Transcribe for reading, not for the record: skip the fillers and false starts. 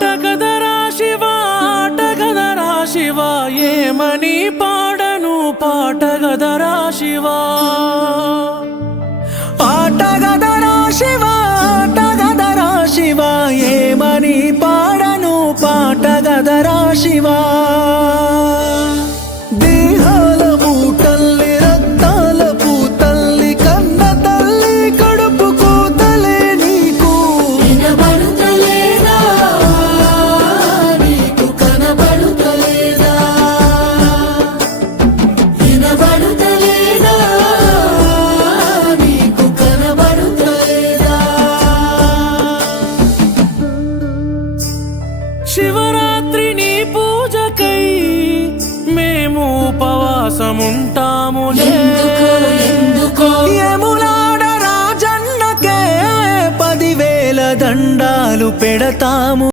ఆటగదరా శివ ఆటగదరా శివ ఏమని పాడను పాటగదరా శివ ఆటగదరా శివ ఆటగదరా శివ ఏమని పాడను పాటగదరా శివ దేహాల మూటల్లి రక్తాల పూతల్లి కన్న తల్లి కడుపు కూతలే నీకు వినబడుతలేదా నీకు కనబడుతలేదా వినబడుతలేదా నీకు కనబడుతలేదా శివరాత్రి నీ పూజకై మేము ఉపవాసముంటాములే ఎందుకో యములాడ రాజన్నకే 10,000 దండాలు పెడతాము.